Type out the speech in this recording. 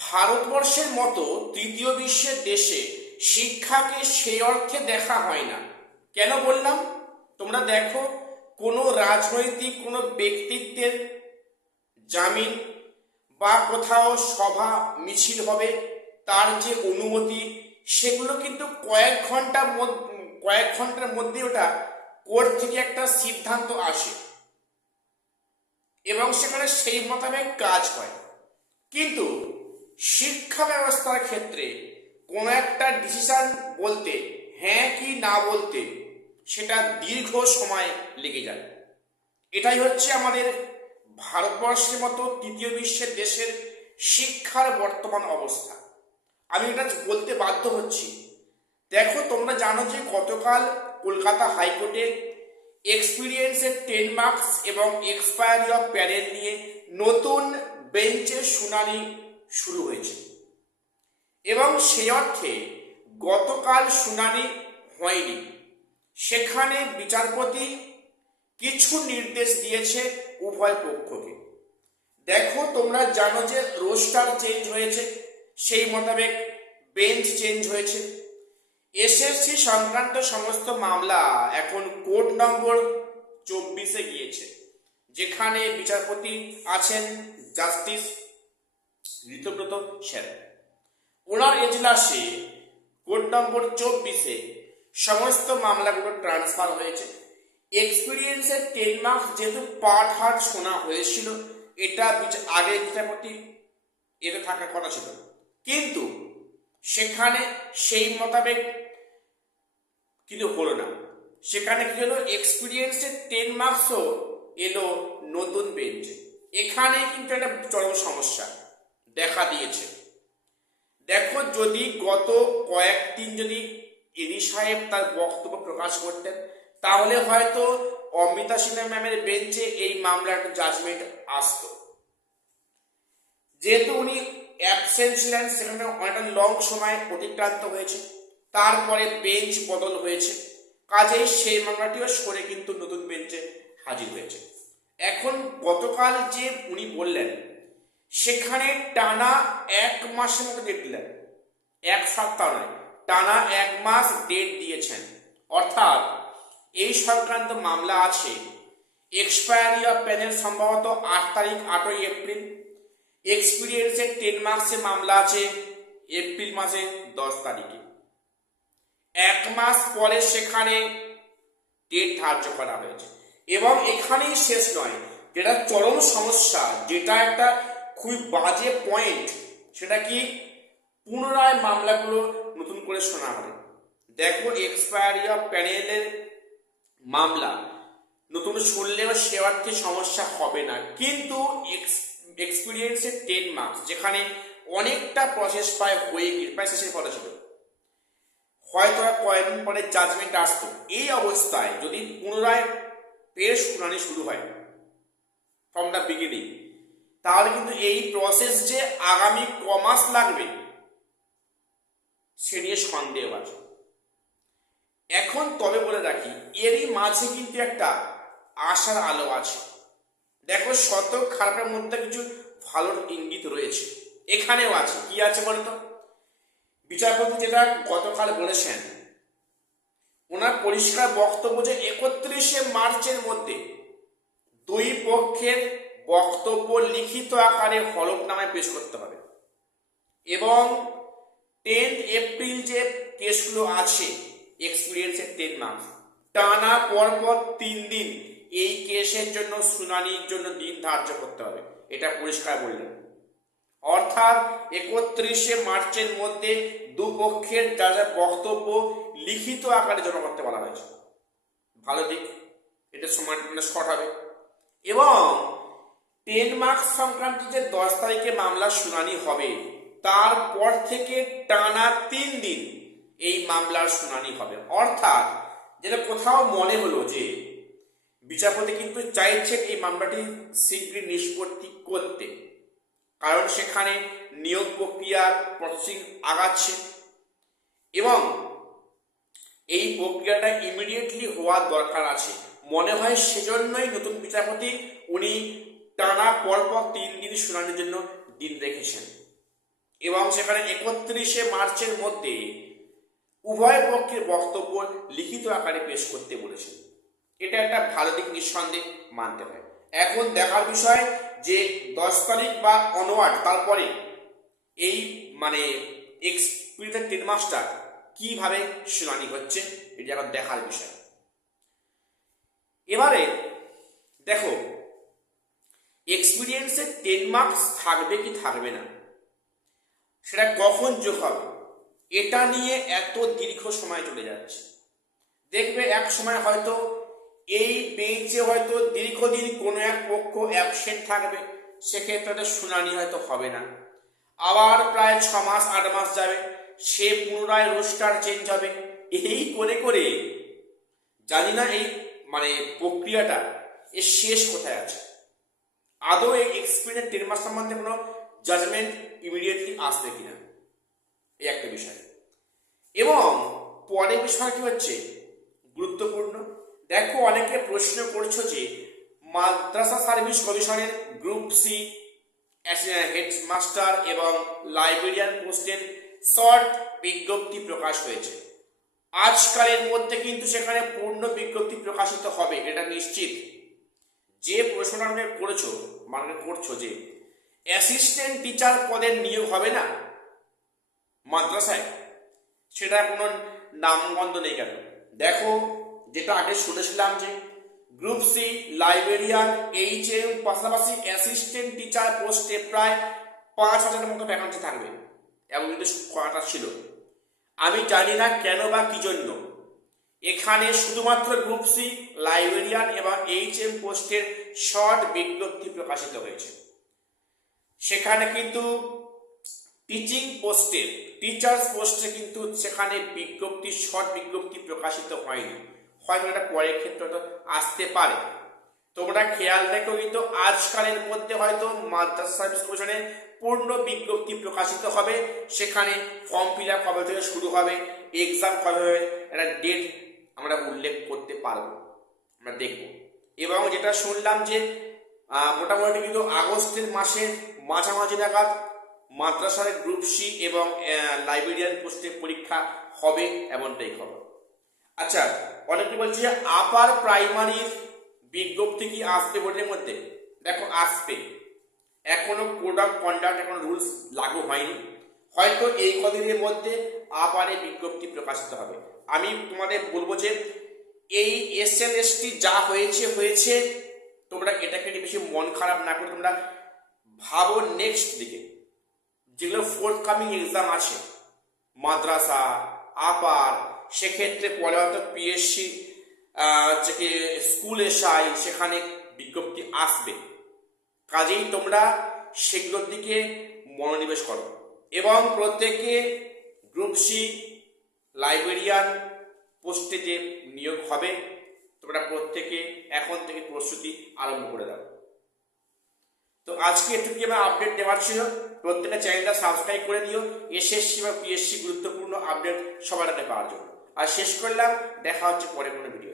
ভারতবর্ষের মতো তৃতীয় বিশ্বের দেশে শিক্ষাকে সেই অর্থে দেখা হয় না। কেন বললাম? তোমরা দেখো, কোনো রাজনৈতিক কোনো ব্যক্তিত্বের জামিন বা কোথাও সভা মিছিল হবে, তার যে অনুমতি, সেগুলো কিন্তু কয়েক ঘন্টার মধ্যে ওটা কোর্ট থেকে একটা সিদ্ধান্ত আসে এবং সেখানে সেই মোতাবেক কাজ হয়। কিন্তু শিক্ষা ব্যবস্থার ক্ষেত্রে কোনো একটা ডিসিশন বলতে, হ্যাঁ কি না বলতে, সেটা দীর্ঘ সময় লেগে যায়। এটাই হচ্ছে আমাদের ভারতবর্ষের মতো তৃতীয় বিশ্বের দেশের শিক্ষার বর্তমান অবস্থা। আমি এটা বলতে বাধ্য হচ্ছি। দেখো, তোমরা জানো যে গতকাল কলকাতা হাইকোর্টে এক্সপিরিয়েন্সের 10 মার্কস এবং এক্সপায়ারি অফ প্যানেল নিয়ে নতুন বেঞ্চের শুনানি শুরু হয়েছে এবং সেই অর্থে গতকাল শুনানি হয়নি। সেখানে বিচারপতি কিছু নির্দেশ দিয়েছে উভয় পক্ষকে। দেখো, তোমরা জানো যে রোস্টার চেঞ্জ হয়েছে, সেই মোতাবেক বেঞ্চ চেঞ্জ হয়েছে। এসএসসি সংক্রান্ত সমস্ত মামলা এখন কোর্ট নম্বর 24-এ গিয়েছে, যেখানে বিচারপতি আছেন জাস্টিস ঋতব্রত স্যার। ওনার এজলাসে কোর্ট নম্বর 24-এ সমস্ত মামলাগুলো ট্রান্সফার হয়েছে। এক্সপিরিয়েন্সের 10 মার্কস যেহেতু পার্ট হার্ট শোনা হয়েছিল, এটা আগে বিচারপতি এতে থাকার কথা ছিল, কিন্তু সেখানে সেই মোতাবেক কিন্তু হলো না। সেখানে কি হলো, এক্সপিরিয়েন্সের 10 মার্কসও এলো নতুন বেঞ্চে। এখানে কিন্তু একটা চরম সমস্যা দেখা দিয়েছে। দেখো, যদি গত কয়েকদিন যদি এডি সাহেব তার বক্তব্য প্রকাশ করতেন, তাহলে হয়তো অমৃতা সিনহা ম্যামের বেঞ্চে এই মামলার জাজমেন্ট আসতো। যেহেতু উনি অ্যাবসেন্ট ছিলেন, সেখানে অনেকটা লং সময় অতিক্রান্ত হয়েছে, তারপরে বেঞ্চ বদল হয়েছে, কাজেই সেই মামলাটিও সরে কিন্তু নতুন বেঞ্চে হাজির হয়েছে। এখন গতকাল যে উনি বললেন, সেখানে টানা 1 মাসের মতো ডেট দিলেন, 1 সপ্তাহ নয়, টানা 1 মাস ডেট দিয়েছেন। অর্থাৎ এই সংক্রান্ত মামলা আছে, এক্সপায়ারি অফ প্যানেল সম্ভবত 8 তারিখ, 8ই এপ্রিল। এক্সপিরিয়েন্সের 10 মার্কসের মামলা আছে এপ্রিল মাসে 10 তারিখে। 1 মাস পরে সেখানে ডেট ধার্য করা হয়েছে। এবং এখানেই শেষ নয়, যেটা চরম সমস্যা, যেটা একটা খুবই বাজে পয়েন্ট, সেটা কি, পুনরায় মামলাগুলো নতুন করে শোনা হবে। দেখো, এক্সপায়ারি অফ প্যানেলের মামলা নতুন শুনলেও সে অর্থে সমস্যা হবে না, কিন্তু এক্সপিরিয়েন্সের 10 মার্কস যেখানে অনেকটা প্রসেস প্রায় হয়ে গিয়ে প্রায় শেষের পথে ছিল, হয়তো কয়েকদিন পরে জাজমেন্ট আসতো। এই অবস্থায় যদি পুনরায় ফের শুনানি শুরু হয় ফ্রম দ্য বিগিনিং, তাহলে কিন্তু এই প্রসেস যে আগামী কমাস লাগবে সে নিয়ে সন্দেহ আছে। এখন তবে বলে রাখি, এরই মাঝে কিন্তু একটা আশার আলো আছে। দেখো, শত খারাপের মধ্যে কিছু ভালোর ইঙ্গিত রয়েছে, এখানেও আছে। কি আছে বলতো? বিচারপতি যেটা গতকাল বলেছেন, ওনার পরিষ্কার বক্তব্য যে 31শে মার্চের মধ্যে দুই পক্ষের বক্তব্য লিখিত আকারে হলফনামায় পেশ করতে হবে এবং 10 এপ্রিল যে কেসগুলো আছে এক্সপিরিয়েন্সের 10 মার্কস, টানা পরপর 3 দিন এই কেসের জন্য শুনানির জন্য দিন ধার্য করতে হবে, এটা পরিষ্কার বললেন। অর্থাৎ 31শে মার্চের মধ্যে দুপক্ষের যা যা বক্তব্য লিখিত আকারে জমা করতে বলা হয়েছে। ভালো দিক, এটা সময় শর্ট হবে। এবং 10 মার্কস সংক্রান্ত যে 10 তারিখে মামলা শুনানি হবে, তারপর থেকে টানা 3 দিন এই মামলার শুনানি হবে। অর্থাৎ যেটা কোথাও মনে হলো যে বিচারপতি কিন্তু চাইছেন এই মামলাটি শীঘ্রই নিষ্পত্তি করতে, কারণ সেখানে নিয়োগ প্রক্রিয়ার প্রসেসিং আগাচ্ছে এবং এই প্রক্রিয়াটা ইমিডিয়েটলি হওয়ার দরকার আছে। মনে হয় সেজন্যই নতুন বিচারপতি উনি টানা পরপর 3 দিন শুনানির জন্য দিন রেখেছেন। এবং সেখানে 31শে মার্চের মধ্যে উভয় পক্ষের বক্তব্য লিখিত আকারে পেশ করতে বলেছেন। এটা একটা ভালো দিক নিঃসন্দেহে মানতে হয়। এখন দেখার বিষয় যে 10 তারিখ বা অনওয়ার্ড তারপরে এই মানে এক্সপিরিয়েন্স ট্রেড মাস্টার কিভাবে শুনানি হচ্ছে, এটা এখন দেখার বিষয়। এবারে দেখো এক্সপিরিয়েন্সের 10 মার্কস থাকবে কি থাকবে না, সেটা কখন যোগ হবে, এটা নিয়ে এত দীর্ঘ সময় চলে যাচ্ছে। দেখবে এক সময় হয়তো এই বেঞ্চে হয়তো দীর্ঘদিন কোনো এক পক্ষ অ্যাবসেন্ট থাকবে, সেক্ষেত্রে শুনানি হয়তো হবে না। আবার প্রায় 6 মাস 8 মাস যাবে, সে পুনরায় রোস্টার চেঞ্জ হবে। এই করে করে জানি না এই মানে প্রক্রিয়াটা এর শেষ কোথায় আছে। আদৌ এই এক্সপিরিয়েন্স 10 মাস সম্বন্ধে কোনো জাজমেন্ট ইমিডিয়েটলি আসবে কিনা, এই একটা বিষয়। এবং পরের বিষয় কি হচ্ছে গুরুত্বপূর্ণ, দেখো অনেকে প্রশ্ন করছো যে মাদ্রাসা সার্ভিস কমিশনের গ্রুপ সি হেডমাস্টার এবং লাইব্রেরিয়ান পোস্টের শর্ট বিজ্ঞপ্তি প্রকাশ হয়েছে। আজকালের মধ্যে কিন্তু সেখানে পূর্ণ বিজ্ঞপ্তি প্রকাশিত হবে, এটা নিশ্চিত। যে প্রশ্নটা করছো যে অ্যাসিস্ট্যান্ট টিচার পদের নিয়োগ হবে না মাদ্রাসায়, সেটা কোনো নামগন্ধ নেই কেন? দেখো যেটা আগে শুনেছিলাম যে গ্রুপ সি লাইব্রেরিয়ান HM পাশাপাশি অ্যাসিস্ট্যান্ট টিচার পোস্টে প্রায় 5,000 মতো ভ্যাকান্সি থাকবে, এবং কিন্তু কথা ছিল। আমি জানি না কেন বা কি জন্য এখানে শুধুমাত্র গ্রুপ সি লাইব্রেরিয়ান এবং HM পোস্টের শর্ট বিজ্ঞপ্তি প্রকাশিত হয়েছে। সেখানে কিন্তু টিচিং পোস্টের টিচার্স পোস্টে কিন্তু সেখানে বিজ্ঞপ্তি শর্ট বিজ্ঞপ্তি প্রকাশিত হয়নি, হয়তো এটা পরের ক্ষেত্রে তো আসতে পারে। তোমরা খেয়াল রেখো কিন্তু আজকালের মধ্যে হয়তো মাদ্রাসা সার্ভিস কমিশনে পূর্ণ বিজ্ঞপ্তি প্রকাশিত হবে। সেখানে ফর্ম ফিল আপ কবে থেকে শুরু হবে, এক্সাম কবে হবে, একটা ডেট আমরা উল্লেখ করতে পারবো, আমরা দেখব। এবং যেটা শুনলাম যে মোটামুটি কিন্তু আগস্টের মাসের মাঝামাঝি নাগাদ মাদ্রাসার গ্রুপ সি এবং লাইব্রেরিয়ান পোস্টের পরীক্ষা হবে, এমনটাই খবর। আচ্ছা, অনেকে বলছে যে আপার প্রাইমারির বিজ্ঞপ্তি কি আসবে বোর্ডের মধ্যে? দেখো আসবে, এখনো কোড অফ কন্ডাক্ট এখন রুলস লাগু হয়নি, হয়তো এই কদিনের মধ্যে আপারে বিজ্ঞপ্তি প্রকাশিত হবে। আমি তোমাদের বলবো যে এই SLST যা হয়েছে, তোমরা এটাকে নিয়ে বেশি মন খারাপ না করে তোমরা ভাবো নেক্সট দিকে যেগুলো ফোর্থ কামিং এক্সাম আছে মাদ্রাসা আপার, সেক্ষেত্রে পরে হয়তো PSC হচ্ছে কি স্কুল SI, সেখানে বিজ্ঞপ্তি আসবে। কাজেই তোমরা সেগুলোর দিকে মনোনিবেশ করো এবং প্রত্যেকে গ্রুপ সি লাইব্রেরিয়ান পোস্টে যে নিয়োগ হবে তোমরা প্রত্যেকে এখন থেকে প্রস্তুতি আরম্ভ করে দাও। তো আজকে একটু কি আমার আপডেট দেওয়ার ছিল, প্রত্যেকটা চ্যানেলটা সাবস্ক্রাইব করে দিও SSC বা PSC গুরুত্বপূর্ণ আপডেট সবার আগে পাওয়ার জন্য। আর শেষ করলাম, দেখা হচ্ছে পরে কোনো ভিডিও।